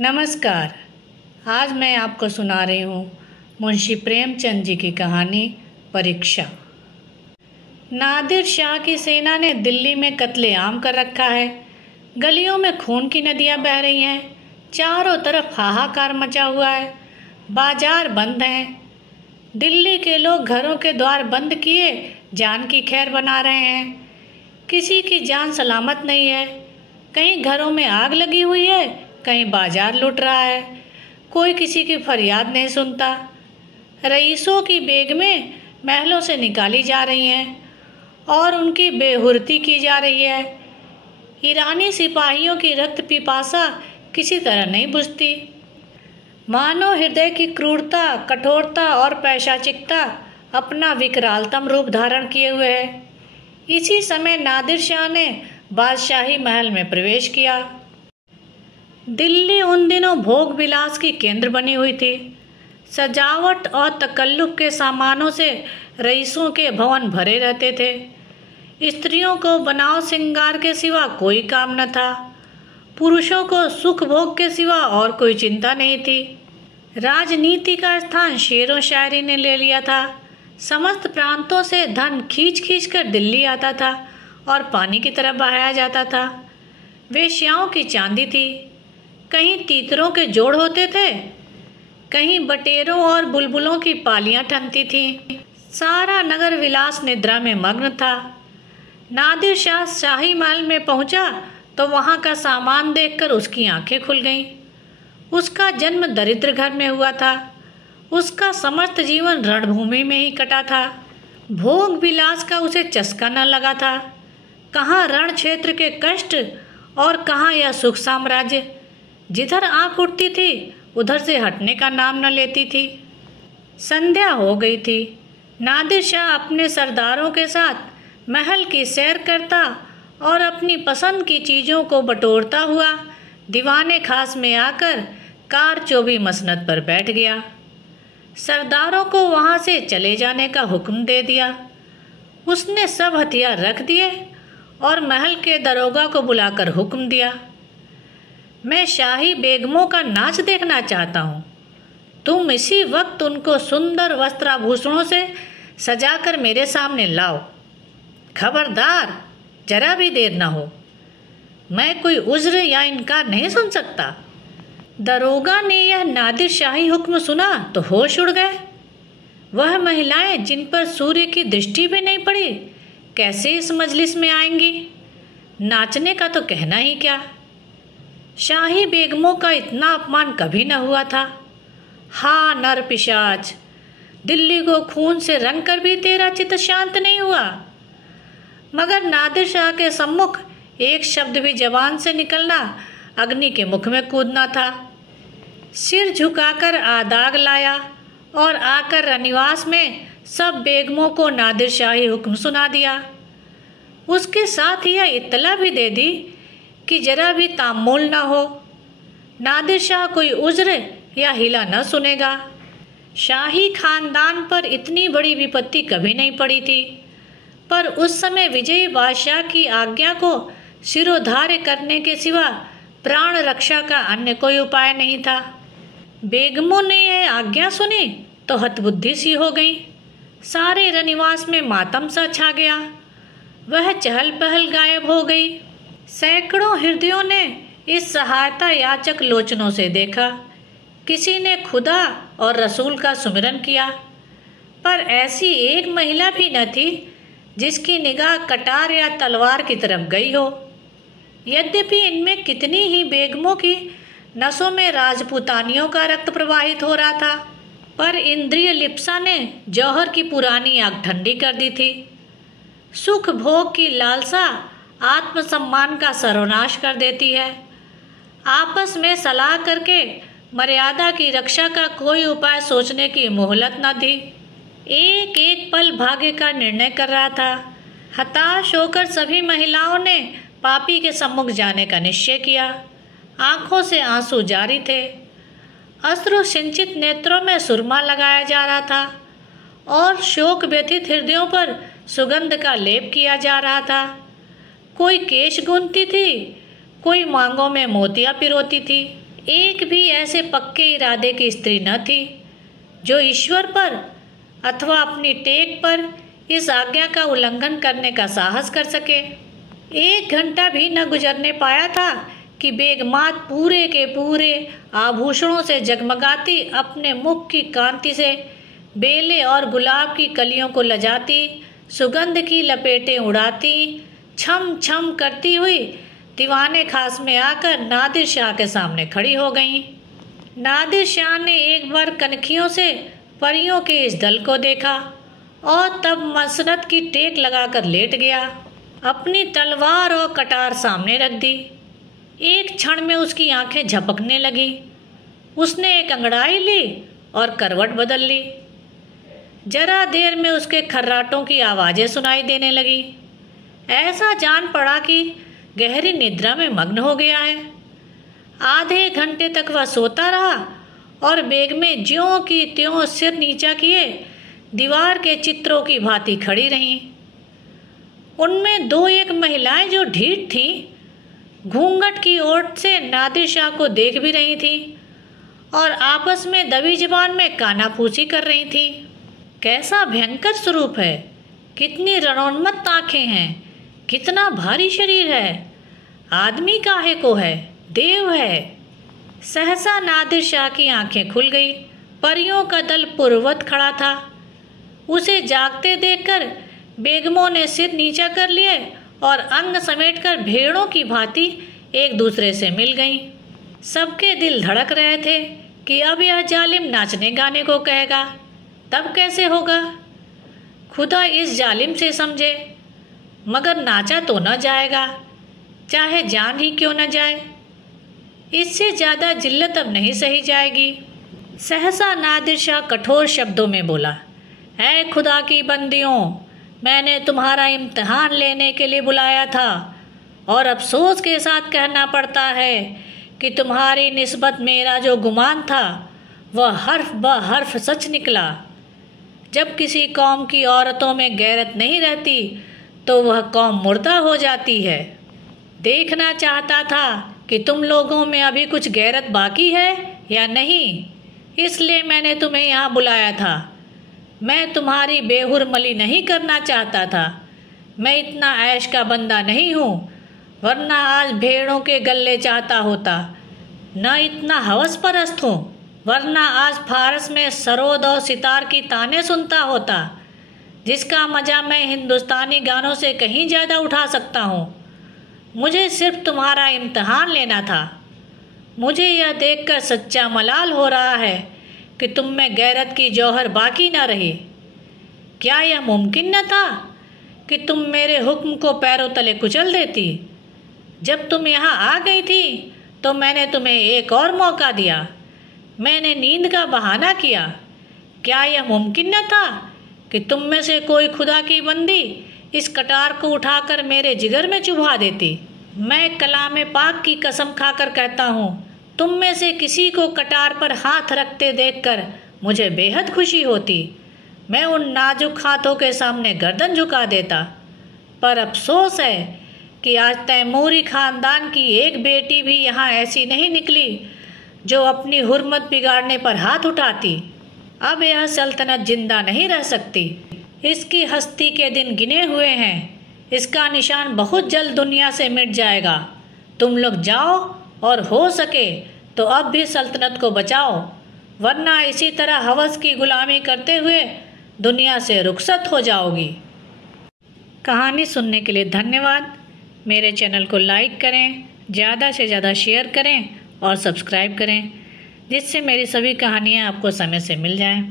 नमस्कार। आज मैं आपको सुना रही हूँ मुंशी प्रेमचंद जी की कहानी परीक्षा। नादिर शाह की सेना ने दिल्ली में कत्लेआम कर रखा है। गलियों में खून की नदियाँ बह रही हैं। चारों तरफ हाहाकार मचा हुआ है। बाजार बंद हैं। दिल्ली के लोग घरों के द्वार बंद किए जान की खैर बना रहे हैं। किसी की जान सलामत नहीं है। कहीं घरों में आग लगी हुई है, कहीं बाजार लूट रहा है। कोई किसी की फरियाद नहीं सुनता। रईसों की बेगमें महलों से निकाली जा रही हैं और उनकी बेहुरती की जा रही है। ईरानी सिपाहियों की रक्त पिपासा किसी तरह नहीं बुझती। मानव हृदय की क्रूरता, कठोरता और पैशाचिकता अपना विकरालतम रूप धारण किए हुए है। इसी समय नादिर शाह ने बादशाही महल में प्रवेश किया। दिल्ली उन दिनों भोग विलास की केंद्र बनी हुई थी। सजावट और तकल्लुफ के सामानों से रईसों के भवन भरे रहते थे। स्त्रियों को बनाव श्रृंगार के सिवा कोई काम न था। पुरुषों को सुख भोग के सिवा और कोई चिंता नहीं थी। राजनीति का स्थान शेरों शायरी ने ले लिया था। समस्त प्रांतों से धन खींच खींच कर दिल्ली आता था और पानी की तरफ बहाया जाता था। वेश्याओं की चांदी थी। कहीं तीतरों के जोड़ होते थे, कहीं बटेरों और बुलबुलों की पालियां ठनती थीं। सारा नगर विलास निद्रा में मग्न था। नादिर शाह शाही महल में पहुंचा तो वहां का सामान देखकर उसकी आंखें खुल गईं। उसका जन्म दरिद्र घर में हुआ था। उसका समस्त जीवन रणभूमि में ही कटा था। भोग विलास का उसे चस्का न लगा था। कहाँ रण क्षेत्र के कष्ट और कहाँ यह सुख साम्राज्य। जिधर आंख उठती थी उधर से हटने का नाम न लेती थी। संध्या हो गई थी। नादिर शाह अपने सरदारों के साथ महल की सैर करता और अपनी पसंद की चीज़ों को बटोरता हुआ दीवाने खास में आकर कार चौबी मसनद पर बैठ गया। सरदारों को वहाँ से चले जाने का हुक्म दे दिया। उसने सब हथियार रख दिए और महल के दरोगा को बुलाकर हुक्म दिया, मैं शाही बेगमों का नाच देखना चाहता हूँ। तुम इसी वक्त उनको सुंदर वस्त्राभूषणों से सजाकर मेरे सामने लाओ। खबरदार, जरा भी देर न हो। मैं कोई उज्र या इनकार नहीं सुन सकता। दरोगा ने यह नादिर शाही हुक्म सुना तो होश उड़ गए। वह महिलाएं जिन पर सूर्य की दृष्टि भी नहीं पड़ी कैसे इस मजलिस में आएंगी। नाचने का तो कहना ही क्या। शाही बेगमों का इतना अपमान कभी न हुआ था। हाँ नर पिशाच, दिल्ली को खून से रंग कर भी तेरा चित्त शांत नहीं हुआ। मगर नादिर शाह के सम्मुख एक शब्द भी जबान से निकलना अग्नि के मुख में कूदना था। सिर झुकाकर आदाग लाया और आकर रनिवास में सब बेगमों को नादिर शाही हुक्म सुना दिया। उसके साथ ही यह इत्तला भी दे दी कि जरा भी तामुल न हो। नादिर शाह कोई उज्र या हिला न सुनेगा। शाही खानदान पर इतनी बड़ी विपत्ति कभी नहीं पड़ी थी, पर उस समय विजयी बादशाह की आज्ञा को शिरोधार्य करने के सिवा प्राण रक्षा का अन्य कोई उपाय नहीं था। बेगमों ने यह आज्ञा सुनी तो हतबुद्धि सी हो गई। सारे रनिवास में मातम सा छा गया। वह चहल पहल गायब हो गई। सैकड़ों हृदयों ने इस सहायता याचक लोचनों से देखा। किसी ने खुदा और रसूल का सुमिरन किया, पर ऐसी एक महिला भी न थी जिसकी निगाह कटार या तलवार की तरफ गई हो। यद्यपि इनमें कितनी ही बेगमों की नसों में राजपूतानियों का रक्त प्रवाहित हो रहा था, पर इंद्रिय लिप्सा ने जौहर की पुरानी आग ठंडी कर दी थी। सुख भोग की लालसा आत्मसम्मान का सर्वनाश कर देती है। आपस में सलाह करके मर्यादा की रक्षा का कोई उपाय सोचने की मोहलत न थी। एक एक पल भाग्य का निर्णय कर रहा था। हताश होकर सभी महिलाओं ने पापी के सम्मुख जाने का निश्चय किया। आंखों से आंसू जारी थे। अश्रु सिंचित नेत्रों में सुरमा लगाया जा रहा था और शोक व्यथित हृदयों पर सुगंध का लेप किया जा रहा था। कोई केश गूंथती थी, कोई मांगों में मोतियां पिरोती थी। एक भी ऐसे पक्के इरादे की स्त्री न थी जो ईश्वर पर अथवा अपनी टेक पर इस आज्ञा का उल्लंघन करने का साहस कर सके। 1 घंटा भी न गुजरने पाया था कि बेगमात पूरे के पूरे आभूषणों से जगमगाती अपने मुख की कांति से बेले और गुलाब की कलियों को लजाती, सुगंध की लपेटें उड़ाती, छम छम करती हुई दीवाने खास में आकर नादिर शाह के सामने खड़ी हो गईं। नादिर शाह ने एक बार कनखियों से परियों के इस दल को देखा और तब मसरत की टेक लगाकर लेट गया। अपनी तलवार और कटार सामने रख दी। एक क्षण में उसकी आंखें झपकने लगी। उसने एक अंगड़ाई ली और करवट बदल ली। जरा देर में उसके खर्राटों की आवाज़ें सुनाई देने लगी। ऐसा जान पड़ा कि गहरी निद्रा में मग्न हो गया है। आधे घंटे तक वह सोता रहा और बेगमें ज्यों की त्यों सिर नीचा किए दीवार के चित्रों की भांति खड़ी रहीं। उनमें 2-1 महिलाएं जो ढीठ थीं, घूंघट की ओट से नादिर शाह को देख भी रही थीं और आपस में दबी जबान में कानाफूसी कर रही थीं। कैसा भयंकर स्वरूप है, कितनी रणोन्मत्त आंखें हैं, कितना भारी शरीर है। आदमी काहे को है, देव है। सहसा नादिर शाह की आंखें खुल गई। परियों का दल पूर्ववत खड़ा था। उसे जागते देखकर बेगमों ने सिर नीचा कर लिए और अंग समेटकर भेड़ों की भांति एक दूसरे से मिल गईं। सबके दिल धड़क रहे थे कि अब यह जालिम नाचने गाने को कहेगा, तब कैसे होगा। खुदा इस जालिम से समझे, मगर नाचा तो न जाएगा, चाहे जान ही क्यों न जाए। इससे ज़्यादा जिल्लत अब नहीं सही जाएगी। सहसा नादिर शाह कठोर शब्दों में बोला, ऐ खुदा की बंदियों, मैंने तुम्हारा इम्तिहान लेने के लिए बुलाया था और अफसोस के साथ कहना पड़ता है कि तुम्हारी निस्बत मेरा जो गुमान था वह हर्फ ब हर्फ सच निकला। जब किसी कौम की औरतों में गैरत नहीं रहती तो वह कौम मुर्दा हो जाती है। देखना चाहता था कि तुम लोगों में अभी कुछ गैरत बाकी है या नहीं, इसलिए मैंने तुम्हें यहाँ बुलाया था। मैं तुम्हारी बेहुरमली नहीं करना चाहता था। मैं इतना ऐश का बंदा नहीं हूँ, वरना आज भेड़ों के गल्ले चाहता होता। न इतना हवस परस्त हूँ, वरना आज फारस में सरोद और सितार की ताने सुनता होता, जिसका मज़ा मैं हिंदुस्तानी गानों से कहीं ज़्यादा उठा सकता हूँ। मुझे सिर्फ तुम्हारा इम्तिहान लेना था। मुझे यह देखकर सच्चा मलाल हो रहा है कि तुम में गैरत की जौहर बाकी न रही। क्या यह मुमकिन न था कि तुम मेरे हुक्म को पैरों तले कुचल देती? जब तुम यहाँ आ गई थी तो मैंने तुम्हें एक और मौका दिया। मैंने नींद का बहाना किया। क्या यह मुमकिन न था कि तुम में से कोई खुदा की बंदी इस कटार को उठाकर मेरे जिगर में चुभा देती? मैं कलाम पाक की कसम खाकर कहता हूँ, तुम में से किसी को कटार पर हाथ रखते देखकर मुझे बेहद खुशी होती। मैं उन नाजुक हाथों के सामने गर्दन झुका देता। पर अफसोस है कि आज तैमूरी खानदान की एक बेटी भी यहाँ ऐसी नहीं निकली जो अपनी हुर्मत बिगाड़ने पर हाथ उठाती। अब यह सल्तनत जिंदा नहीं रह सकती। इसकी हस्ती के दिन गिने हुए हैं। इसका निशान बहुत जल्द दुनिया से मिट जाएगा। तुम लोग जाओ और हो सके तो अब भी सल्तनत को बचाओ, वरना इसी तरह हवस की गुलामी करते हुए दुनिया से रुखसत हो जाओगी। कहानी सुनने के लिए धन्यवाद। मेरे चैनल को लाइक करें, ज़्यादा से ज़्यादा शेयर करें और सब्सक्राइब करें, जिससे मेरी सभी कहानियाँ आपको समय से मिल जाएं।